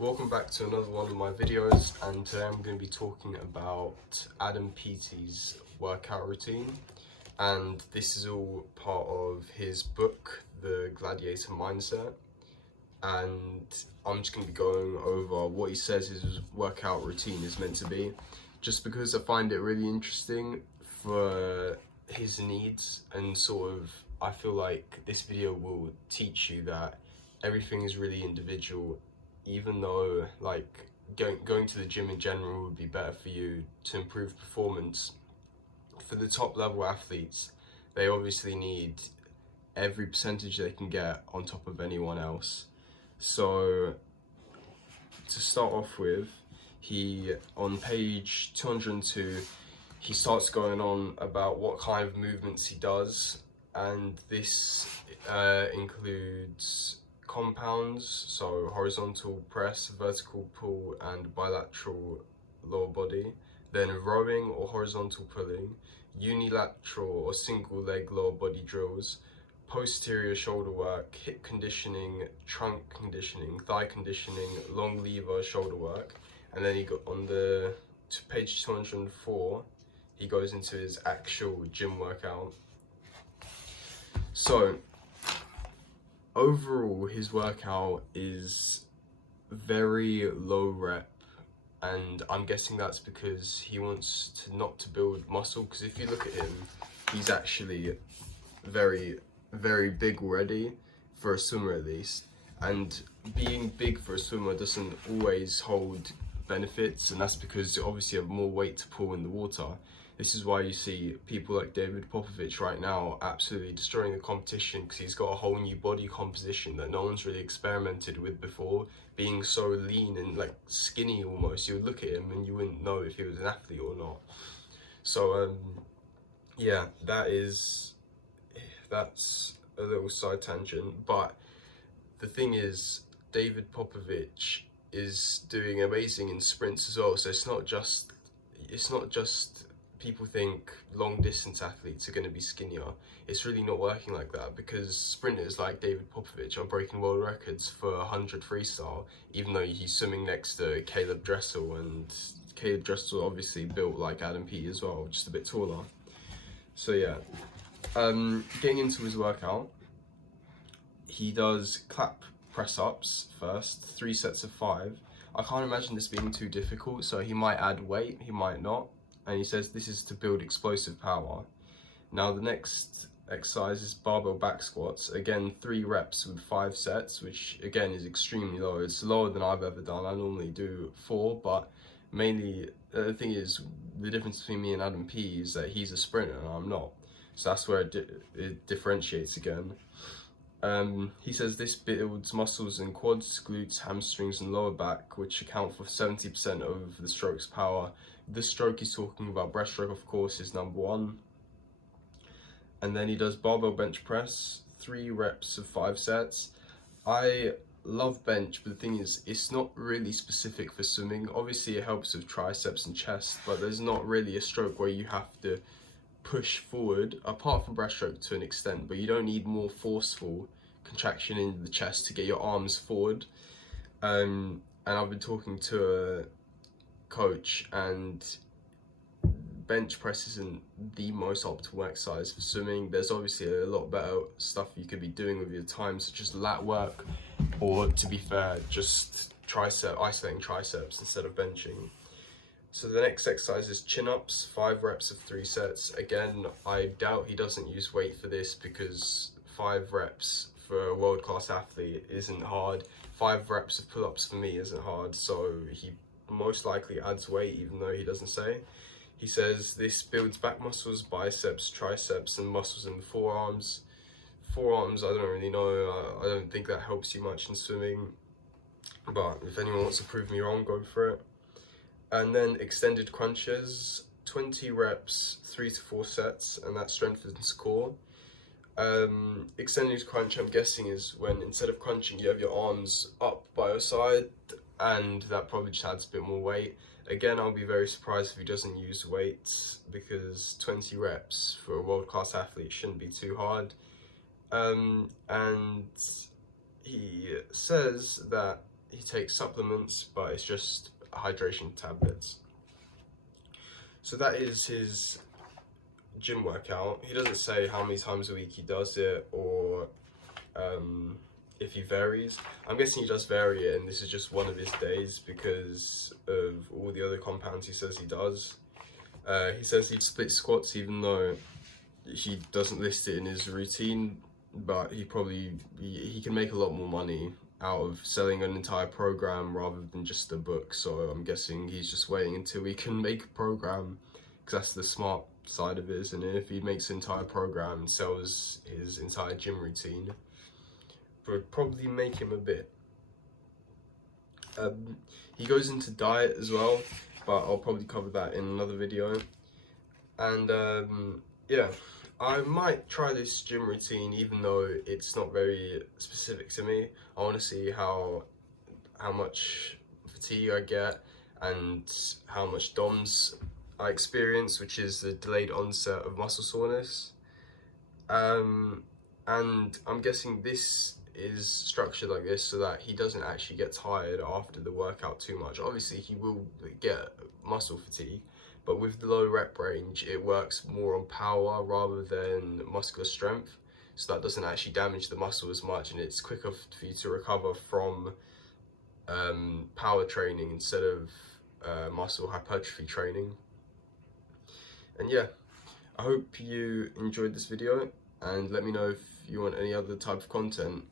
Welcome back to another one of my videos, and today I'm going to be talking about Adam Peaty's workout routine, and this is all part of his book, The Gladiator Mindset, and I'm just going to be going over what he says his workout routine is meant to be, just because I find it really interesting for his needs, and I feel like this video will teach you that everything is really individual. Even though going to the gym in general would be better for you to improve performance, for the top level athletes, they obviously need every percentage they can get on top of anyone else. So to start off with, he on page 202, he starts going on about what kind of movements he does, and this includes compounds, so horizontal press, vertical pull, and bilateral lower body, then rowing or horizontal pulling, unilateral or single leg lower body drills, posterior shoulder work, hip conditioning, trunk conditioning, thigh conditioning, long lever shoulder work. And then he got on to page 204, he goes into his actual gym workout. So overall, his workout is very low rep, and I'm guessing that's because he wants not to build muscle, because if you look at him, he's actually very big already, for a swimmer at least, and being big for a swimmer doesn't always hold benefits, and that's because obviously you have more weight to pull in the water. This is why you see people like David Popovich right now absolutely destroying the competition, because he's got a whole new body composition that no one's really experimented with before, being so lean and like skinny almost. You would look at him and you wouldn't know if he was an athlete or not. So yeah, that's a little side tangent, but the thing is, David Popovich is doing amazing in sprints as well. So it's not just people think long distance athletes are going to be skinnier. It's really not working like that, because sprinters like David Popovich are breaking world records for 100 freestyle, even though he's swimming next to Caleb Dressel, and Caleb Dressel obviously built like Adam Peaty as well, just a bit taller. So yeah, getting into his workout, he does clap press ups first, 3 sets of 5. I can't imagine this being too difficult, so he might add weight, he might not. And he says this is to build explosive power. Now the next exercise is barbell back squats. Again, 3 reps with 5 sets, which again is extremely low. It's lower than I've ever done. I normally do 4, but mainly the thing is, the difference between me and Adam P is that he's a sprinter and I'm not. So that's where it differentiates again. He says this builds muscles in quads, glutes, hamstrings, and lower back, which account for 70% of the stroke's power. The stroke he's talking about, breaststroke, of course, is number 1. And then he does barbell bench press, 3 reps of 5 sets. I love bench, but the thing is, it's not really specific for swimming. Obviously, it helps with triceps and chest, but there's not really a stroke where you have to push forward, apart from breaststroke to an extent, but you don't need more forceful contraction in the chest to get your arms forward. And I've been talking to a coach, and bench press isn't the most optimal exercise for swimming. There's obviously a lot better stuff you could be doing with your time, such as lat work, or to be fair, just isolating triceps instead of benching. So the next exercise is chin-ups, 5 reps of 3 sets. Again, I doubt he doesn't use weight for this, because 5 reps for a world-class athlete isn't hard. 5 reps of pull-ups for me isn't hard, so he most likely adds weight, even though he doesn't say. He says this builds back muscles, biceps, triceps, and muscles in the forearms. Forearms, I don't really know. I don't think that helps you much in swimming, but if anyone wants to prove me wrong, go for it. And then extended crunches, 20 reps, 3 to 4 sets, and that strengthens core. Extended crunch, I'm guessing, is when instead of crunching, you have your arms up by your side, and that probably just adds a bit more weight. Again, I'll be very surprised if he doesn't use weights, because 20 reps for a world-class athlete shouldn't be too hard. And he says that he takes supplements, but it's just hydration tablets. So that is his gym workout. He doesn't say how many times a week he does it, or if he varies. I'm guessing he does vary it, and this is just one of his days because of all the other compounds he says he does. He says he split squats even though he doesn't list it in his routine, but he can make a lot more money out of selling an entire program rather than just a book. So I'm guessing he's just waiting until he can make a program, because that's the smart side of it, isn't it? If he makes an entire program and sells his entire gym routine, it would probably make him a bit. He goes into diet as well, but I'll probably cover that in another video. And yeah, I might try this gym routine even though it's not very specific to me. I want to see how much fatigue I get and how much DOMS I experience, which is the delayed onset of muscle soreness. And I'm guessing this is structured like this so that he doesn't actually get tired after the workout too much. Obviously he will get muscle fatigue, but with the low rep range it works more on power rather than muscular strength, so that doesn't actually damage the muscle as much, and it's quicker for you to recover from power training instead of muscle hypertrophy training. And yeah, I hope you enjoyed this video, and let me know if you want any other type of content.